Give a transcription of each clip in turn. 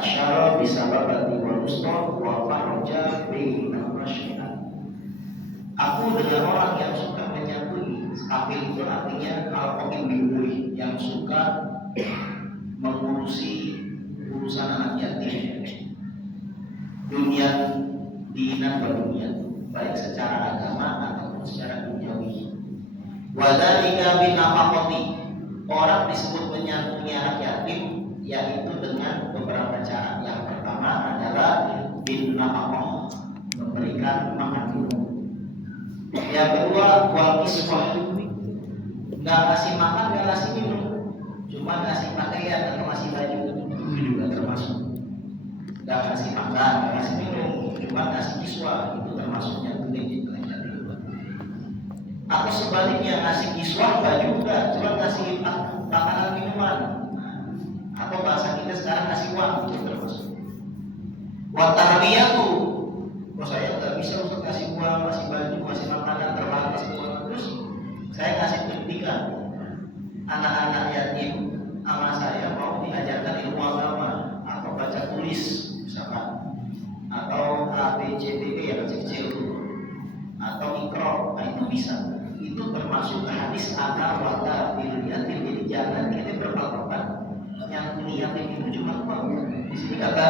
asyara bisababati wal usta wa faraja baina masyai'an. Aku dengan orang yang suka menyantuni, afil itu artinya al-qabil biluri, yang suka mengurusi urusan anak yatim, dunia dinan dunia, baik secara agama ataupun secara duniawi. Wadhalika binafaqati, orang disebut menyantuni anak yatim yaitu dengan beberapa cara. Yang pertama adalah binafaqah, memberikan makan minum. Yang kedua wal kiswah, nggak kasih makan, nggak kasih minum, cuma kasih pakaian atau kasih baju, itu juga termasuk. Nggak kasih makan, nggak kasih minum, cuma kasih kiswah, itu termasuknya tulis. Atau sebaliknya ngasih kiswah baju enggak, cuma kasih makanan minuman, atau bahasa kita sekarang kasih uang, itu termasuk. Wa tarbiyatu, saya nggak bisa untuk kasih uang, kasih baju, kasih makanan terbatas uang, terus saya kasih pendidikan. Anak-anak yatim sama saya mau diajarkan ilmu agama atau baca tulis misalkan, atau ABCDE yang kecil-kecil, atau ikro, nah itu bisa. Itu termasuk hadis ana wata bil yatim. Jadi jangan kita berpatokan yang yatim itu cuma uang. Di sini kata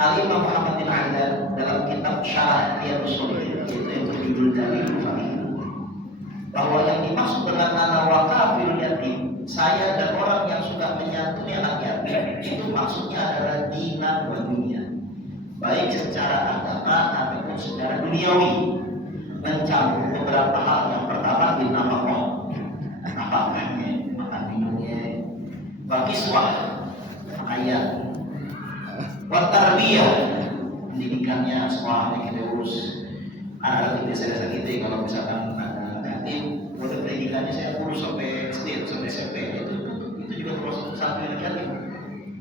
Al-Imam Muhammad bin Adlan dalam kitab Syarah Riyadhus Shalihin, yaitu yang berjudul Dalilul Faqih, bahwa yang dimaksud dengan ana wata bil yatim, saya dan orang yang sudah menyantuni anak yatim, itu maksudnya adalah dinan wa dunia, baik secara agama ataupun secara duniawi, mencampur beberapa hal. Yang pertama binafaqah, nafkahnya, makan minumnya, wa kiswah, pakaian, wa tarbiyah, pendidikannya, sekolahnya kita urus. Ada di desa-desa kita kalau misalkan ada yatim, boleh pendidikannya saya urus sampai SD, sampai SMP, itu juga proses satu yang yatim.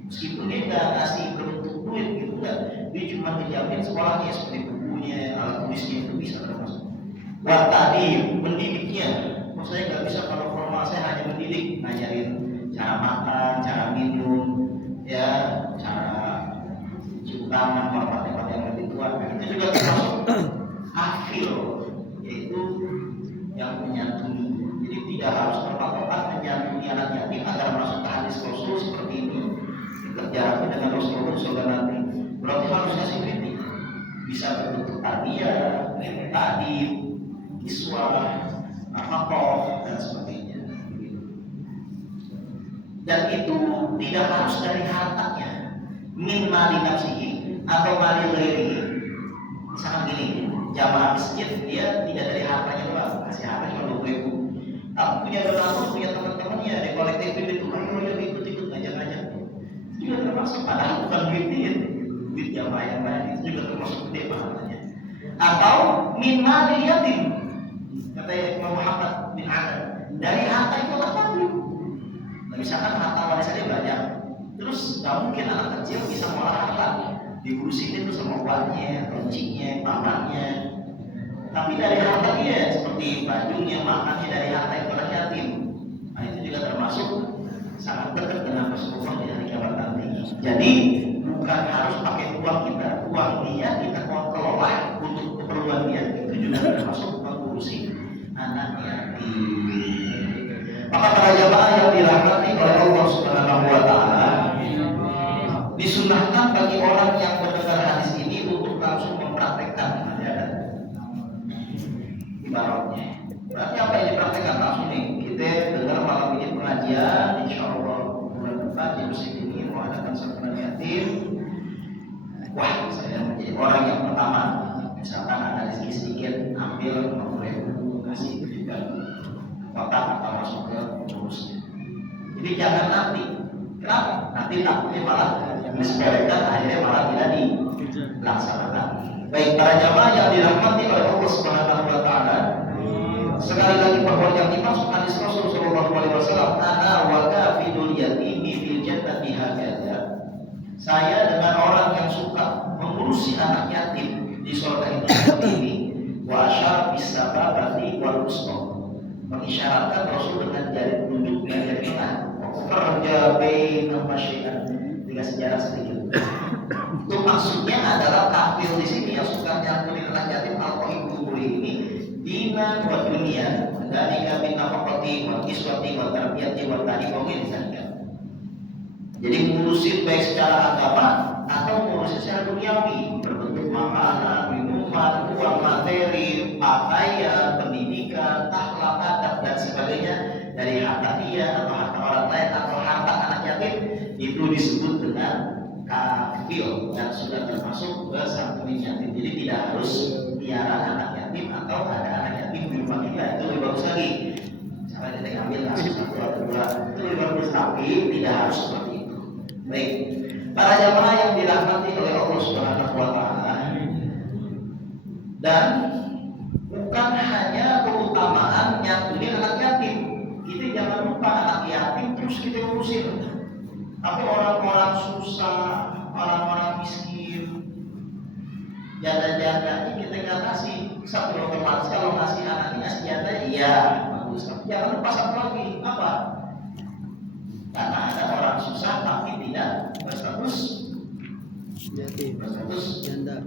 Meskipun dia nggak kasih berbentuk duit gitu, enggak, dia cuma dijamin sekolahnya seperti bukunya, alat tulisnya, itu bisa termasuk. Wa tadi mendidiknya, maksudnya nggak bisa kalau formal saya hanya mendidik, ngajarin cara makan, cara minum, ya, cara cuci tangan, hormat yang lebih tua, itu juga termasuk hafil, yaitu yang menyantuni. Jadi tidak harus berpatokan menyantuni anak yatim agar masuk ke hadis Rasul seperti ini. Kerjakan dengan Rasulullah SAW nanti, berarti harus kasih kritik, bisa berbentuk tarbiyah, ta'dib, kiswah, nafkah, dan sebagainya. Dan itu tidak harus dari hartanya, min mali nafsihi atau mali ghairihi. Misalkan gini, jamaah masjid dia tidak dari hartanya doang, kasih hartanya 20.000. Tapi punya donatur, punya teman-temannya, di kolektif itu, ayo ikut ngajak-ngajak. Itu juga termasuk, padahal bukan duit dia, duit jamaah yang lain, itu juga termasuk gede pahalanya. Atau min mali yatim, kata Imam Muhammad bin Adlan, dari harta itu anak yatim. Misalkan harta warisan dia banyak, terus nggak mungkin anak kecil bisa mengolah harta, diurusin itu sama uangnya, runcinya, pamannya. Tapi dari harta dia, seperti bajunya, makannya, dari harta itu anak yatim. Nah itu juga termasuk sangat dekat dengan Rasulullah di hari kiamat nanti. Jadi bukan harus pakai uang kita, uang dia kita kelola untuk keperluan dia, itu juga termasuk mengurusi anak yatim. Maka para jamaah yang dirahmati oleh Allah Subhanahu wa Ta'ala, disunahkan bagi orang yang mendengar hadis ini untuk langsung mempraktekkan ibaratnya. Berarti apa yang dipraktekkan langsung nih? Kita dengar malam ini pengajian, insya Allah bulan depan di masjid ini mau adakan santunan yatim. Wah, saya menjadi orang yang pertama. Misalkan ada rezeki sedikit, ambil 50.000 kasih juga kotak atau masuk ke urusnya. Jadi jangan nanti. Kenapa? Nanti takutnya malah disepelekan, akhirnya malah tidak dilaksanakan. Baik para jamaah yang dirahmati oleh Allah Subhanahu wa Ta'ala, sekali lagi bahwa yang dimaksud hadis Rasul sallallahu alaihi wasallam, ana wa kafidul yatimi fil jannati hakadha. Saya dengan orang yang suka mengurusi anak yatim di surga itu seperti ini. Wa asyara bis sababati wal usta. Mengisyaratkan Rasul dengan jari telunjuk dan jari tengah. Kerja bain masyai'an, dengan sejarah sedikit. uswati wa tarbiyati wa ta'lim wa ghairi. Jadi ngurusin baik secara agama atau ngurusin secara duniawi, berbentuk makanan, minuman, uang materi, pakaian, pendidikan, akhlak, adab dan sebagainya dari harta dia atau harta orang lain atau harta anak yatim, itu disebut dengan kafil dan sudah termasuk bersantuni yatim. Jadi tidak harus piara anak yatim atau ada anak yatim di rumah kita, itu lebih bagus lagi. Misalnya kita ambil kasus satu atau dua, itu lebih bagus, tapi tidak harus seperti itu. Baik, para jamaah yang dirahmati oleh Allah Subhanahu wa Ta'ala, dan bukan hanya keutamaan nyantuni anak yatim. Kita jangan lupa anak yatim terus kita urusin. Tapi orang-orang susah, orang-orang miskin, janda-janda ini kita nggak kasih. Satu otomatis kalau ngasih anaknya senjata, iya bagus. Tapi jangan lupa satu lagi, apa? Karena ada orang susah tapi tidak berstatus janda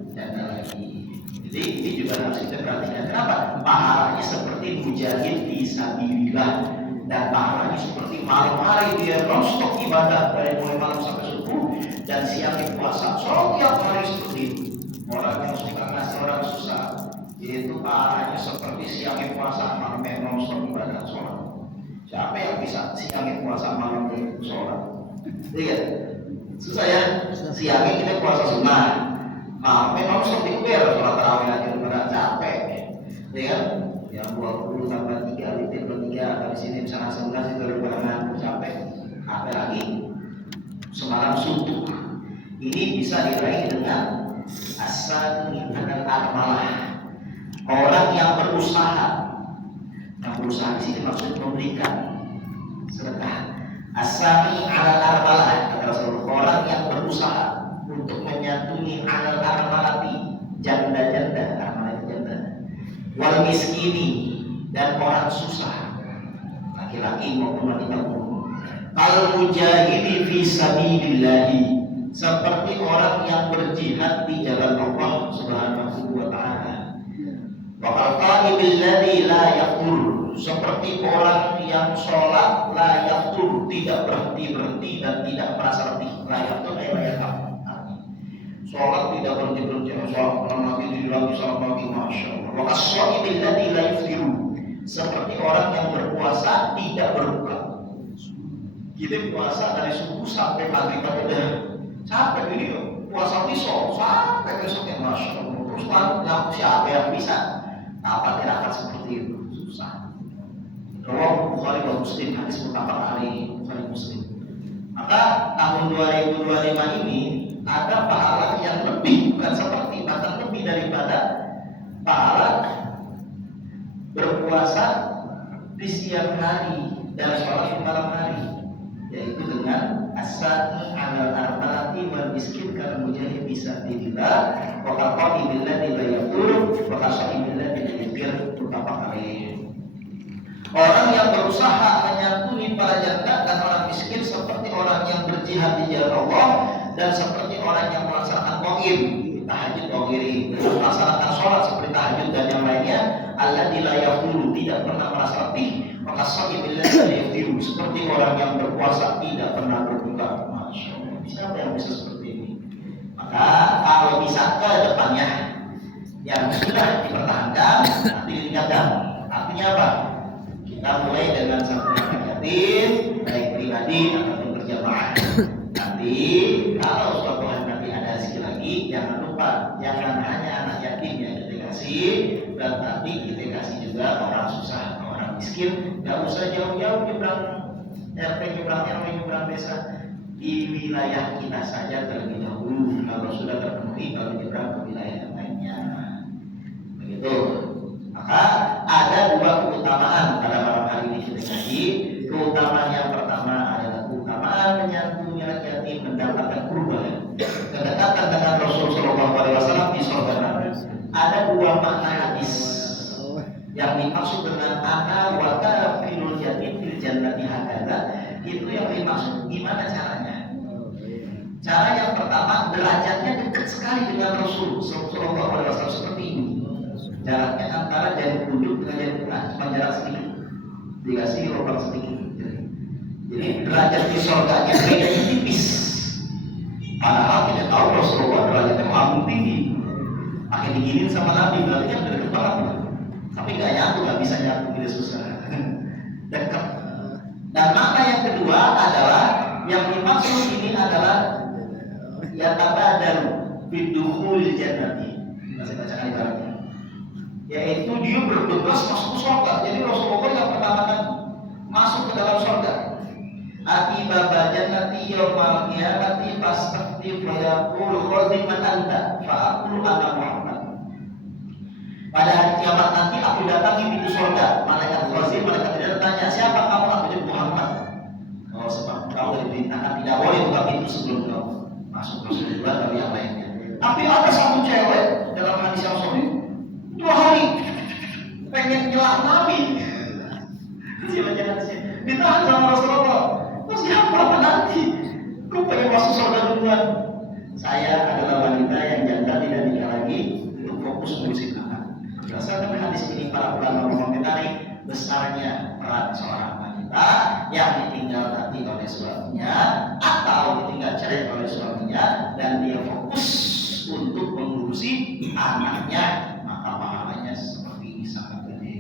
lagi. Jadi ini juga harus kita perhatikan. Kenapa? Pahalanya seperti mujahid fisabilillah, dan pahalanya seperti malam hari dia non-stop ibadah dari mulai malam sampai subuh, dan siangnya puasa. Setiap hari seperti itu. Orang yang suka ngasih orang susah, itu pahalanya seperti siangnya puasa, malamnya non-stop ibadah sholat. Siapa yang bisa siangnya puasa malamnya sholat? Lihat, susah ya. Siangnya kita puasa sunnah, malamnya non-stop dikuber sholat tarawih aja udah capek. Lihat, yang 20 tambah 3 litir per 3 dari sini misalnya 11 itu lebaran capek. Apa lagi? Semalam subuh. Ini bisa diraih dengan as-sani al-amalah. Orang yang berusaha. Yang berusaha di sini maksud memberikan sedekah. As-sani al-amalah adalah seluruh orang yang berusaha untuk menyantuni al-amalati, janda-janda, amalah janda, wal miskini, dan orang susah, laki-laki maupun wanita umum. Al-mujahidi fi sabilillahi, seperti orang yang berjihad di jalan Allah Subhanahu wa Ta'ala. Wa al-qaibil ladzi la yaqul, seperti orang yang sholat la yaqul, tidak berhenti-berhenti dan tidak merasa letih. La yaqul ayat sholat tidak berhenti-berhenti, sholat malam lagi sholat pagi, masya Allah. Wa as-shaibil ladzi la yuftiru, seperti orang yang berpuasa tidak berbuka. Kita puasa dari subuh sampai maghrib udah capek ini, puasa pisau sampai besoknya, masya Allah. Terus siapa yang bisa? Apa tirakat seperti itu? Susah. Rawahu Bukhari wa Muslim, hadis muttafaq alaihi, Bukhari Muslim. Maka tahun 2025 ini ada pahala yang lebih, bukan seperti, bahkan lebih daripada pahala berpuasa di siang hari dan sholat di malam hari, yaitu dengan as-sani alal arbalati wal miskin kal mujahid fisabilillah wa qaqi billadzi la yaqulu wa qasai billadzi la yakir, muttafaq alaih. Orang yang berusaha menyantuni para janda dan orang miskin seperti orang yang berjihad di jalan Allah, dan seperti orang yang melaksanakan qaim, tahajud wagiri, melaksanakan sholat seperti tahajud dan yang lainnya, alladzi la yaqulu, tidak pernah merasa letih, maka sahibillah yaqulu, seperti orang yang berpuasa tidak pernah berbuka. Masya Allah, siapa yang bisa seperti ini? Maka kalau bisa ke depannya yang sudah dipertahankan nanti ditingkatkan. Artinya apa? Kita mulai dengan satu yatim, baik pribadi ataupun berjamaah. Nanti kalau suatu hari nanti ada rezeki lagi, jangan lupa, jangan hanya anak yatim yang kita kasih, dan nanti kita kasih juga orang susah, orang miskin. Gak usah jauh-jauh nyebrang RT, nyebrang RW, nyebrang desa, di wilayah kita saja terlebih dahulu. Kalau sudah terpenuhi, baru nyebrang ke wilayah yang lainnya. Begitu. Maka ada dua keutamaan pada malam hari ini kita kaji. Keutamaan yang pertama adalah keutamaan menyantuni anak yatim, mendapatkan kurban, kedekatan dengan Rasul Shallallahu Alaihi Wasallam di surga. Ada dua makna hadis yang dimaksud dengan ana wa kafilul yatim fil jannati hakada. Itu yang dimaksud gimana caranya? Cara yang pertama, derajatnya dekat sekali dengan Rasul Shallallahu Alaihi Wasallam seperti ini. Jaraknya antara jari telunjuk dengan jari tengah cuma jarak sedikit, dikasih lubang sedikit. Jadi derajat di surganya bedanya tipis. Padahal kita tahu Rasulullah derajatnya maha tinggi. Pakai diginin sama Nabi, berarti kan deket banget. Tapi nggak nyatu, nggak bisa nyatu, tidak susah. Dekat. Dan makna yang kedua adalah yang dimaksud ini adalah ya tabadalu bidukhul jannati. Saya bacakan ibaratnya. Yaitu dia bergegas masuk ke surga. Jadi Rasulullah yang pertama kan masuk ke dalam surga. Atiba jannati yaumal qiyamati fastaqti fa yaqulu khaziman anta fa aqulu ana Muhammad. Pada hari kiamat nanti aku datangi pintu surga. Malaikat khazin, malaikat tidak bertanya, siapa kamu? Aku jadi Muhammad. Oh, sebab kau diperintahkan tidak boleh buka pintu sebelum kau masuk ke surga dari yang lainnya. Tapi ada satu cewek dalam hadis yang sahih 2 hari pengen nyelah Nabi. Ditahan sama Rasulullah. Terus siapa nanti? Kau pengen masuk surga duluan. Saya adalah wanita yang janda tidak nikah lagi untuk fokus ngurusin anak. Berdasarkan hadis ini para ulama mengomentari besarnya peran seorang wanita yang ditinggal nanti oleh suaminya atau ditinggal cerai oleh suaminya dan dia fokus untuk mengurusi anaknya, maka pahalanya seperti ini sangat gede.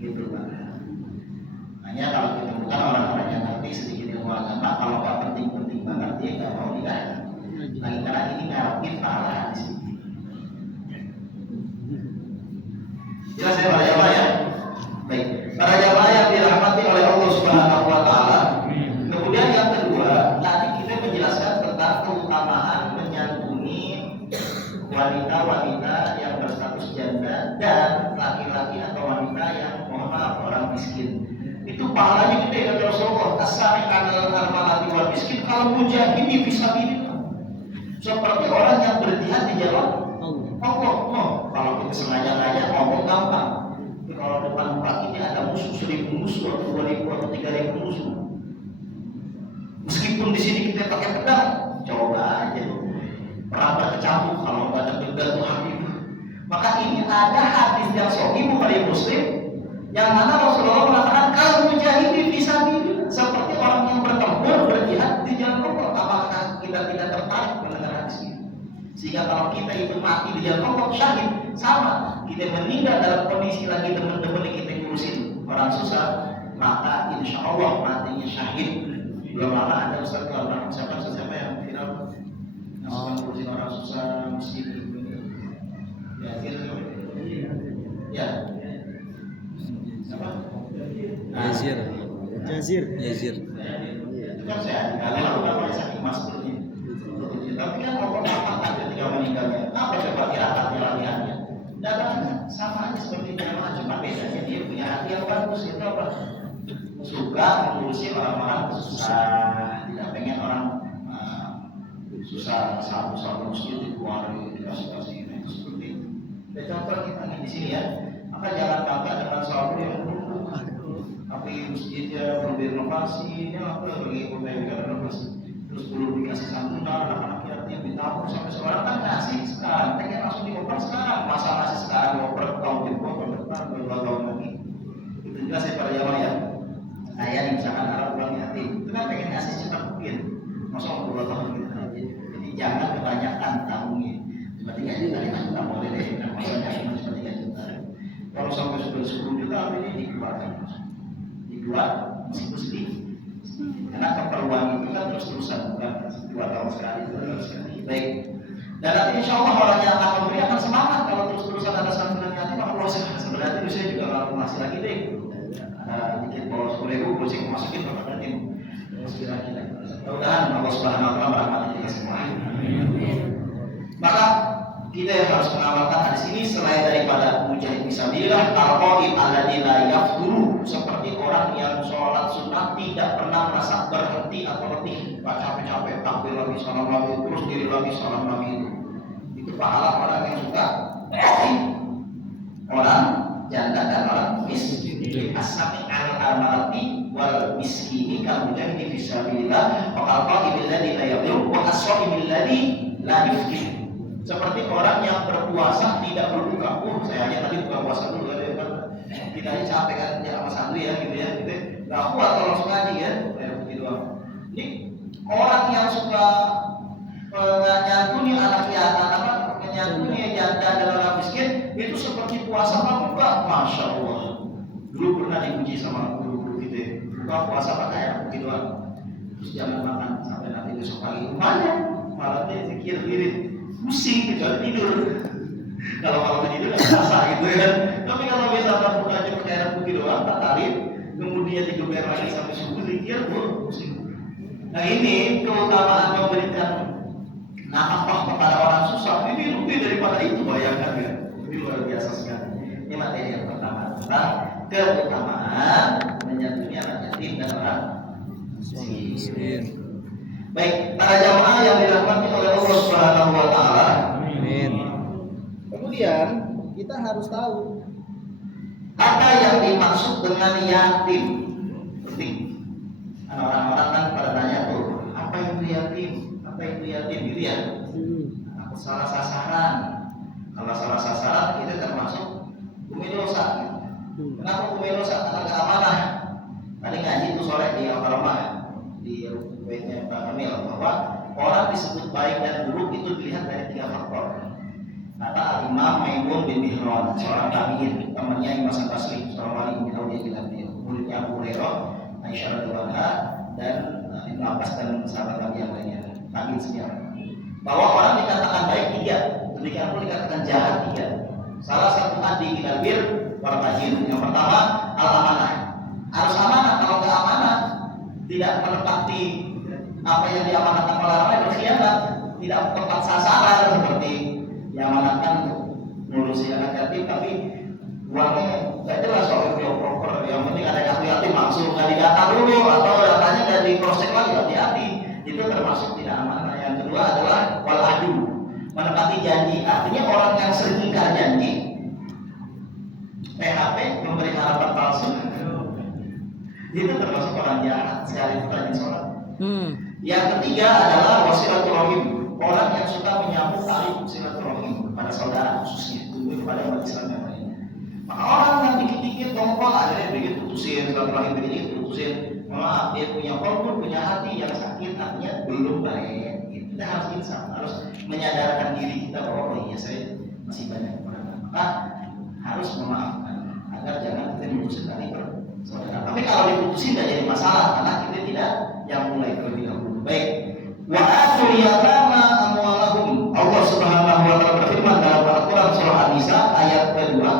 Gitu Pak. Hanya kalau kita bukan orang-orang yang ngerti sedikit ilmu agama, kalau nggak penting-penting banget dia nggak mau nikah. Lagi karena ini ngarepin pahala di sini. Jelas ya para jamaah ya. Baik, para jamaah yang dirahmati oleh Allah Subhanahu Wa Taala. Kemudian yang kedua, tadi kita menjelaskan tentang keutamaan menyantuni wanita-wanita yang berstatus janda dan laki-laki atau wanita yang mohon maaf orang miskin. Itu pahalanya gede kata Rasulullah. Asami kanal armalati wal miskin kalau mujahidi fisabilillah. Seperti orang yang berjihad di jalan Allah. Kalau kita sengaja ngomong gampang. Tapi kalau depan muka ini ada musuh 1000 musuh atau 2000 atau 3000 musuh. Meskipun di sini kita pakai pedang, coba aja perang berkecamuk kalau nggak ada pedang tuh habib. Maka ini ada hadis yang sahih Bukhari Muslim yang mana Rasulullah mengatakan kalau mujahidin fisabilillah seperti orang yang bertempur berjihad di jalan Allah. Apakah kita tidak tertarik mendengar hadis ini? Sehingga kalau kita itu mati di jalan Allah syahid sama kita meninggal dalam kondisi lagi teman-teman kita ngurusin orang susah, maka insya Allah matinya syahid. Belum lama ada Ustaz orang siapa yang viral yang suka ngurusin orang susah muslim ya apa? Yazir. Itu kan saya kalau kalau saking maskulnya. Tapi kan Allah mengatakan ketika meninggalnya, apa coba kira-kira latihannya? Dalam sama aja seperti jamaah, cuma bedanya dia punya hati yang bagus. Itu apa? Suka mengurusi orang-orang susah, tidak pengen orang susah satu muslim dikeluarin, dikasih itu seperti itu. Dan contoh kita di sini ya, maka jangan bangga dengan suatu yang buruk. Tapi masjidnya belum direnovasi, dia apa bagi pemegang renovasi. Terus belum dikasih santunan, anak-anak yatim ditabur sampai sekarang kan ngasih sekarang, pengen langsung dioper sekarang, masa ngasih sekarang dioper tahun depan, 2 tahun lagi. Itu juga saya para jamaah ya. Saya misalkan anak uang yatim, itu kan pengen ngasih cepat mungkin, masa 2 tahun gitu. Jadi jangan kebanyakan tabungnya. Cuma 3 juta kita boleh deh, maksudnya cuma 3 juta. Kalau sampai sudah 10 juta ini dikeluarkan, dibuat meskipun sedih. Karena keperluan itu kan terus-terusan, bukan 2 tahun sekali, 2 tahun sekali. Baik. Dan nanti insya Allah orang yang akan memberi akan semangat kalau terus-terusan ada santunan yatim. Kalau sebenarnya itu saya juga nggak masih lagi deh. Ada dikit bawa 10.000, saya masukin ke yatim. Mudah-mudahan Allah Subhanahu Wa Taala merahmati kita semua. Maka kita yang harus mengamalkan hadis ini selain daripada mujahid fisabilillah, al-qaim alladzi la yafduru, seperti orang yang sholat sunnah tidak pernah merasa berhenti atau letih, nggak capek-capek takbir lagi salam lagi terus diri lagi salam lagi. Itu pahala orang yang suka orang janda dan orang miskin. Asami al-amarati wal miskini kal mujahid fisabilillah wa al-qaim alladzi la yafduru wa as-shaim alladzi la yuftir. Seperti orang yang berpuasa tidak berbuka. Saya hanya tadi buka puasa dulu ya kan. Tidak capek kan ya sama santri ya gitu ya gitu. nggak kuat kalau langsung ngaji kan, kayak begitu doang. Ini orang yang suka nyantuni anak yatim, apa nyantuni janda dan orang miskin, itu seperti puasa apa enggak? Masya Allah. Dulu pernah diuji sama guru-guru gitu ya, buka puasa pakai air putih doang, terus jangan makan sampai nanti besok pagi. Malamnya zikir diri, pusing kecuali tidur. Kalau malam tidur nggak puasa gitu kan. Tapi kalau misalkan bukannya pakai air putih doang, batalin, kemudian digeber lagi sampai subuh zikir, pusing. Nah ini keutamaan memberikan nafkah kepada orang susah ini lebih daripada itu, bayangkan ya. Ini luar biasa sekali. Ini materi yang pertama tentang keutamaan menyantuni anak yatim dan orang miskin. Baik, para jamaah yang dirahmati oleh Allah Subhanahu wa taala. Amin. Kemudian kita harus tahu apa yang dimaksud dengan yatim. Penting. Orang-orang kan pada tanya tuh, apa itu yatim? Apa itu yatim gitu ya? Aku salah sasaran. Kalau salah sasaran itu termasuk bumi dosa. Kenapa bumi dosa? Karena nggak amanah. Tadi ngaji tuh sore di Al-Farmah di webnya Pak Kamil bahwa orang disebut baik dan buruk itu dilihat dari 3 faktor. Kata Imam Maimun bin Mihran, seorang tabi'in, temannya Imam Hasan Basri, seorang wali min auliya Allah, muridnya Abu Hurairah, Aisyah radhiyallahu anha, dan Ibnu Abbas dan sahabat Nabi yang lainnya, tabi'in sejarah. Bahwa orang dikatakan baik 3, demikian pun dikatakan jahat 3. Salah satu adi ilal-bir wal fajir. Yang pertama al-amanah. Harus amanah, kalau nggak amanah tidak menepati apa yang diamanatkan oleh orang lain, berkhianat, tidak tepat sasaran seperti diamanatkan ngurusi anak yatim tapi uangnya nggak jelas soal video proper, yang penting ada kartu yatim langsung nggak didata dulu atau datanya nggak diproses lagi, hati-hati, itu termasuk tidak amanah. Yang kedua adalah wal adu, menepati janji, artinya orang yang sering ingkar janji, PHP, memberi harapan palsu, itu termasuk orang jahat sekali rajin sholat. Yang ketiga adalah wasilaturahim, orang yang suka menyambung tali silaturahim kepada saudara khususnya, itu kepada umat Islam yang lainnya. Maka orang yang dikit-dikit tongkol akhirnya begitu putusin silaturahim, begitu putusin, maaf dia punya korban, punya hati yang sakit, artinya belum baik. Kita harus insaf, harus menyadarkan diri kita bahwa oh iya saya masih banyak kekurangan, maka harus memaafkan agar jangan kita diputusin tali saudara. Tapi kalau diputusin tidak jadi masalah karena kita tidak yang mulai terlebih dahulu. Baik. Wa atul yatama amwalahum. Allah Subhanahu wa taala berfirman dalam Al-Qur'an surah An-Nisa ayat kedua,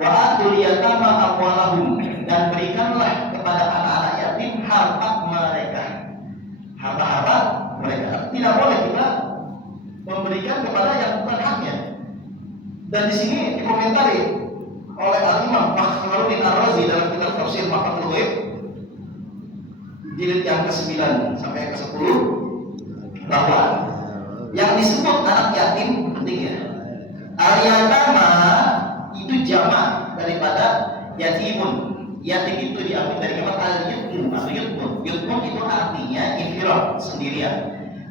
wa atul yatama amwalahum, dan berikanlah kepada anak-anak yatim harta mereka. Harta-harta mereka. Tidak boleh kita memberikan kepada yang bukan haknya. Dan di sini dikomentari oleh Al-Imam Fakhruddin Ar-Razi dalam kitab tafsir Fathul Ghaib jilid yang ke-9 sampai ke-10 bahwa yang disebut anak yatim penting ya. Al-yatama itu jamak daripada yatimun. Yatim itu diambil dari kata al-yatmu atau yatmun. Yatmun itu artinya infirad, sendirian.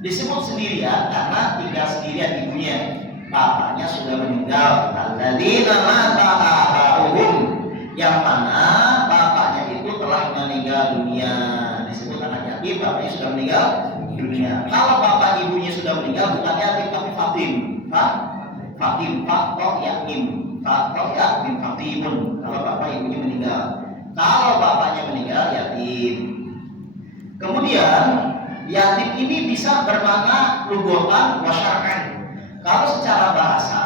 Disebut sendirian karena tinggal sendirian ibunya. Bapaknya sudah meninggal. Alladzina mata abahum, yang mana bapaknya itu telah meninggal dunia. Disebut anak yatim, bapaknya sudah meninggal dunia. Kalau bapak ibunya sudah meninggal bukan yatim tapi fatim. Fatim, faktor yatim, faktor yatim, fatimun. Kalau bapak ibunya meninggal. Kalau bapaknya meninggal yatim. Kemudian yatim ini bisa bermakna lugotan wasyar'an. Kalau secara bahasa,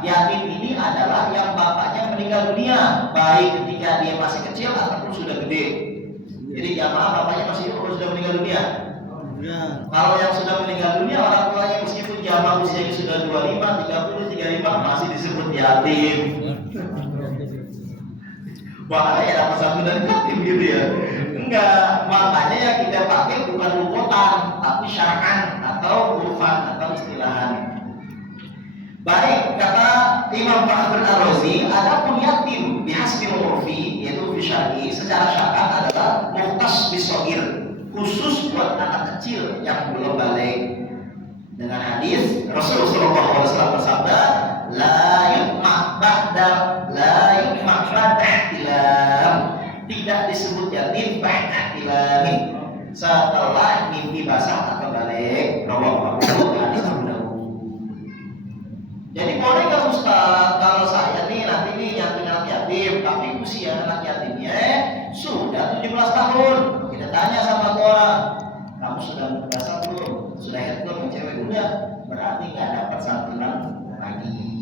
yatim ini adalah yang bapaknya meninggal dunia, baik ketika dia masih kecil ataupun sudah gede. Jadi jamaah bapaknya masih hidup atau sudah meninggal dunia? Kalau yang sudah meninggal dunia, orang tuanya meskipun jamaah usianya sudah 25, 30, 35 masih disebut yatim. Bahkan ya dapat satu dan yatim gitu ya. Enggak, makanya yang kita pakai bukan lugotan, tapi syar'an atau urfan atau istilahan. Baik, kata Imam Fakhruddin Ar-Razi, adapun yatim bihasbil urfi, yaitu bisyari, secara syar'an adalah mukhtas bisogir, khusus buat anak kecil yang belum balik. Dengan hadis Rasulullah SAW bersabda, la yukma ba'da ihtilam, tidak disebut yatim ba'da ihtilamin, setelah mimpi basah atau balik. Rawahu hadis Abu Dawud. Jadi boleh nggak Ustaz kalau saya nih nanti nih yatim anak yatim, tapi usia anak yatimnya sudah 17 tahun. Kita tanya sama orang, kamu sudah basah belum? Sudah head belum? Cewek udah, berarti nggak dapat santunan lagi.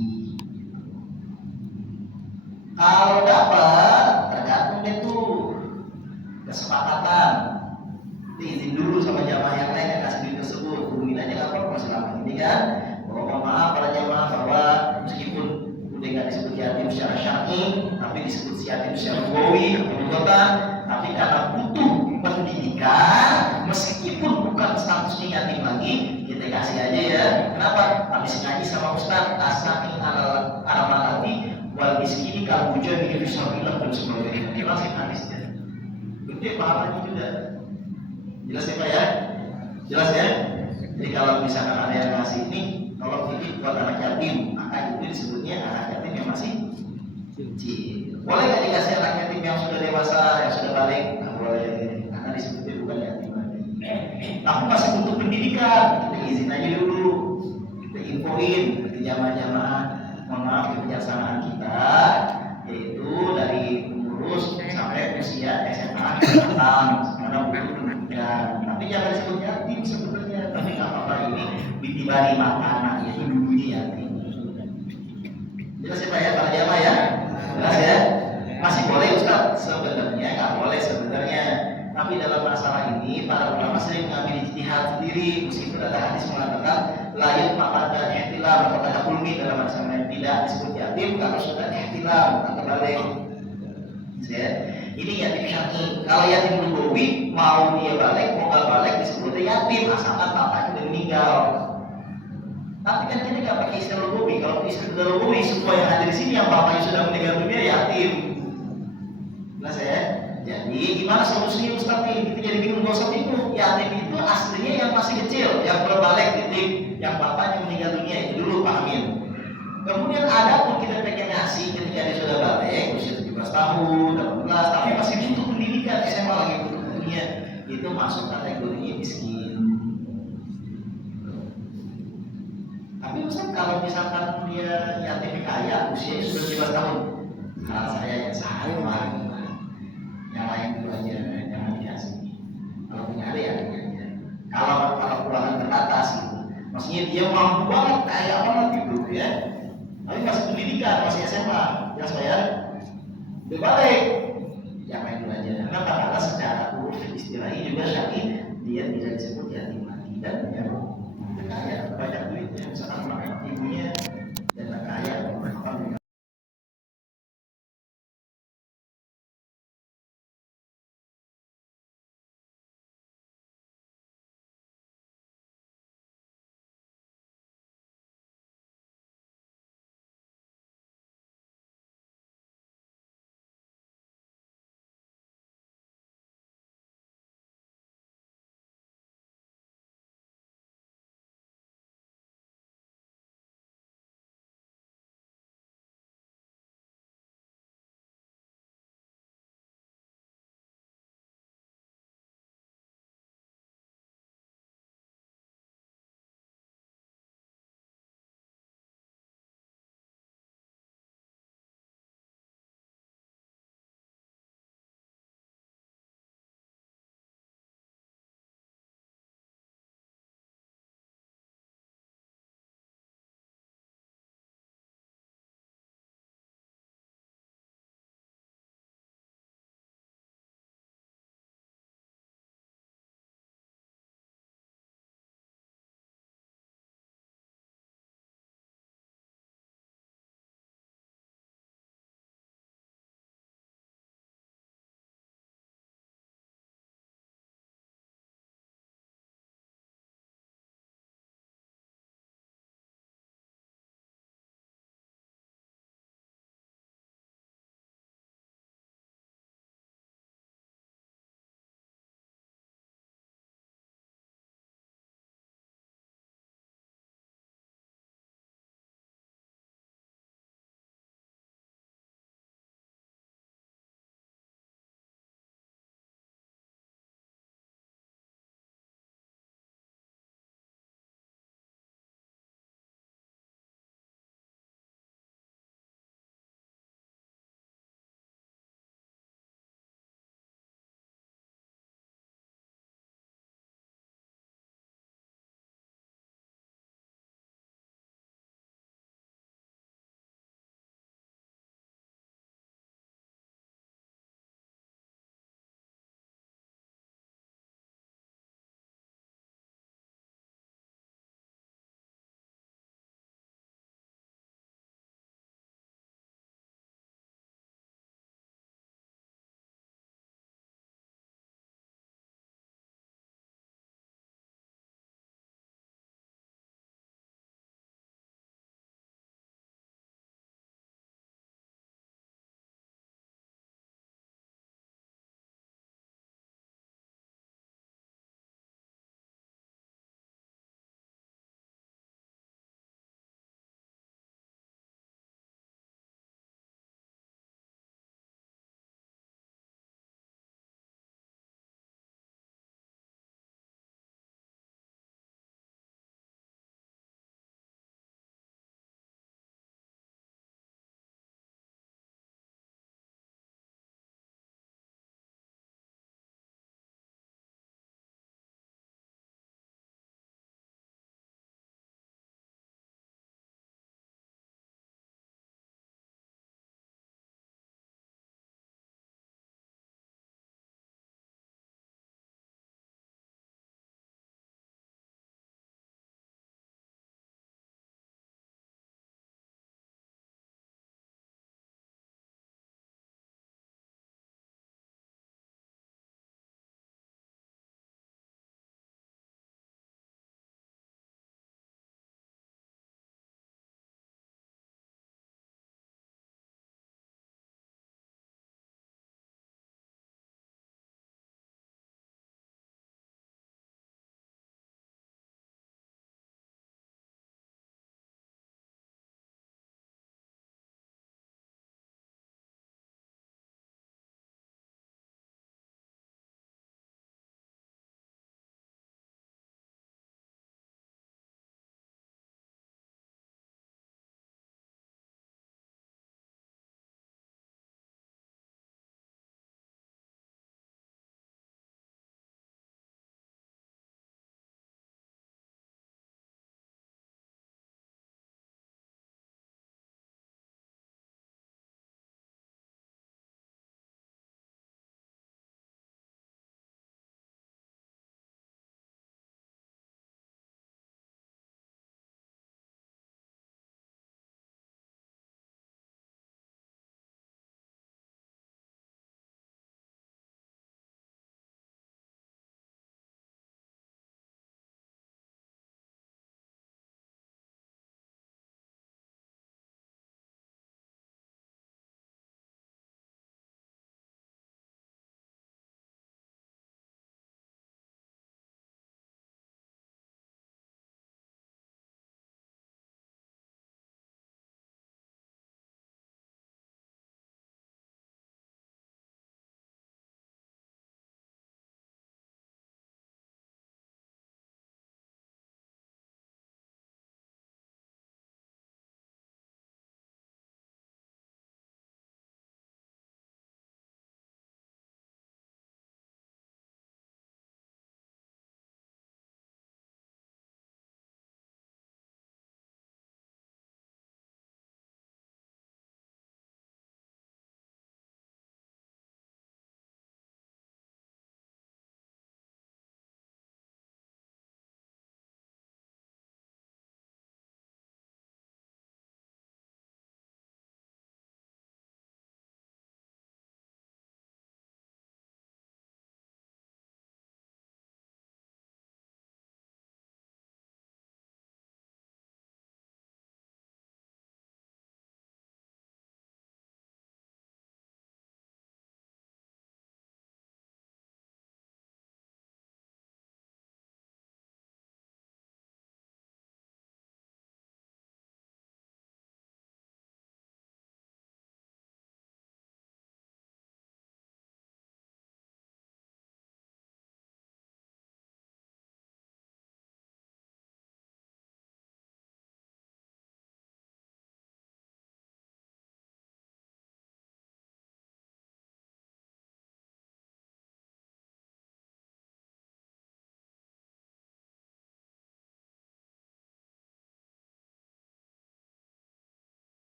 Kalau dapat, tergantung deh tuh kesepakatan. Izin dulu sama jamaah yang lain yang kasih duit tersebut. Hubungin aja nggak apa-apa selama ini kan. Mohon maaf para jamaah bahwa meskipun udah nggak disebut yatim secara syar'i, tapi disebut yatim secara lugawi atau lugatan, tapi karena butuh pendidikan, meskipun bukan statusnya yatim lagi, kita kasih aja ya. Kenapa? Habis ngaji sama Ustaz, asami al-amalati wal miskini kalau hujan ini bisa bilang dan sebagainya. Jelasin hadisnya. Gede pahalanya juga. Jelas ya Pak ya? Jelas ya? Jadi kalau misalkan ada yang ngasih ini, kalau ini buat anak yatim, maka itu disebutnya anak yatim yang masih kecil. Boleh nggak dikasih anak yatim yang sudah dewasa, yang sudah balik? Nggak boleh, karena disebutnya bukan yatim lagi. Tapi masih butuh pendidikan, kita izin aja dulu, kita infoin ke jamaah-jamaah. Mohon maaf kebijaksanaan kita, yaitu dari lulus sampai usia SMA datang karena butuh pendidikan. Tapi jangan disebut yatim sebenarnya, tapi nggak apa-apa ini ditibari makanan yaitu dulunya yatim. Jelas ya Pak ya, para jamaah ya? Jelas ya? Masih boleh Ustaz? Sebenarnya nggak boleh sebenarnya. Tapi dalam masalah ini para ulama sering mengambil ijtihad sendiri, meskipun ada hadis mengatakan layak pada ihtilam atau pada kulmi dalam masalah yang tidak disebut yatim kalau sudah ihtilam atau balik. Ya. Ini yatim syar'i. Kalau yatim lugawi mau dia balik mau nggak balik disebutnya yatim asalkan bapaknya udah meninggal. Tapi kan ini nggak pakai istilah lugawi. Kalau istilah lugawi semua yang ada di sini yang bapaknya sudah meninggal dunia yatim. Jelas ya? Jadi gimana solusinya Ustaz nih? Kita jadi bingung, gak usah bingung. Yatim itu aslinya yang masih kecil, yang belum balik titik, yang bapaknya meninggal dunia itu dulu pahamin. Kemudian ada pun kita pengen ngasih ketika dia sudah balik, usia 17 tahun, 18, tapi masih butuh pendidikan, SMA lagi butuh dunia, itu masuk kategorinya miskin. Tapi Ustaz kalau misalkan dia yatim kaya, usianya sudah 17 tahun, nah saya yang sama. Yang lain dulu aja, jangan dikasih. Kalau punya ada ya, kalau keuangan teratas gitu, maksudnya dia mampu banget, kaya banget gitu ya. Tapi masih pendidikan, masih SMA, jelas ya. Udah balik, yang lain dulu aja. Karena secara uruf istilahnya juga syar'i dia tidak disebut yatim lagi dan yang